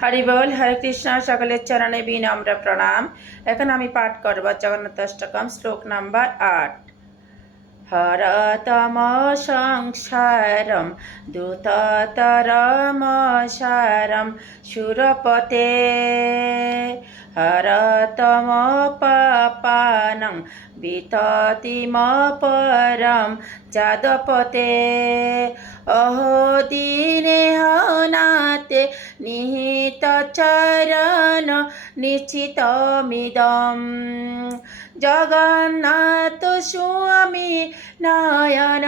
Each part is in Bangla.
হরি বল, হরে কৃষ্ণ। সকলের চরণে বিনম্র প্রণাম। এখন আমি পাঠ করব জগন্নাথ অষ্টকম শ্লোক নাম্বার 8। হরতম সংসারম দ্রুততরমসারম সুরপতে হরতম পাপানং বিততিমপরম যাদপতে অহো দীনে হনাতে নিহিত চরণ নিশ্চিতমিদম জগন্নাথ স্বামী নয়ন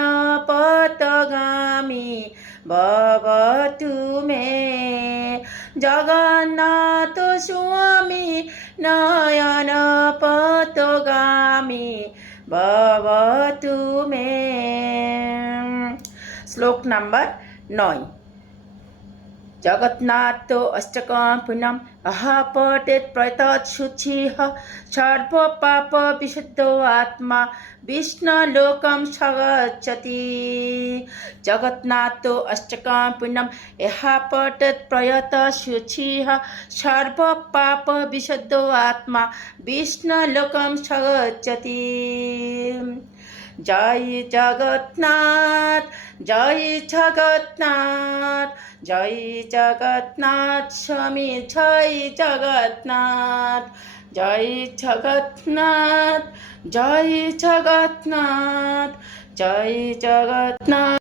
পতগামী ভবতু মে জগন্নাথ স্বামী নয়ন পতগামী ভবতু মে। শ্লোক নাম্বার 9। জগন্নাথ অষ্টকম পুণ্যম অহপটেত প্রয়তৎ শুচিঃ সর্ব পাপ বিশুদ্ধ আত্মা বিষ্ণুলোকম সগচ্ছতি। জগন্নাথ অষ্টকম পুণ্যম অহপটেত প্রয়তৎ শুচিঃ সর্ব পাপ বিশুদ্ধ আত্মা বিষ্ণুলোকম সগচ্ছতি। জয় জগন্নাথ, জয় জগন্নাথ, জয় জগন্নাথ স্বামী, জয় জগন্নাথ, জয় জগন্নাথ, জয় জগন্নাথ, জয় জগন্নাথ।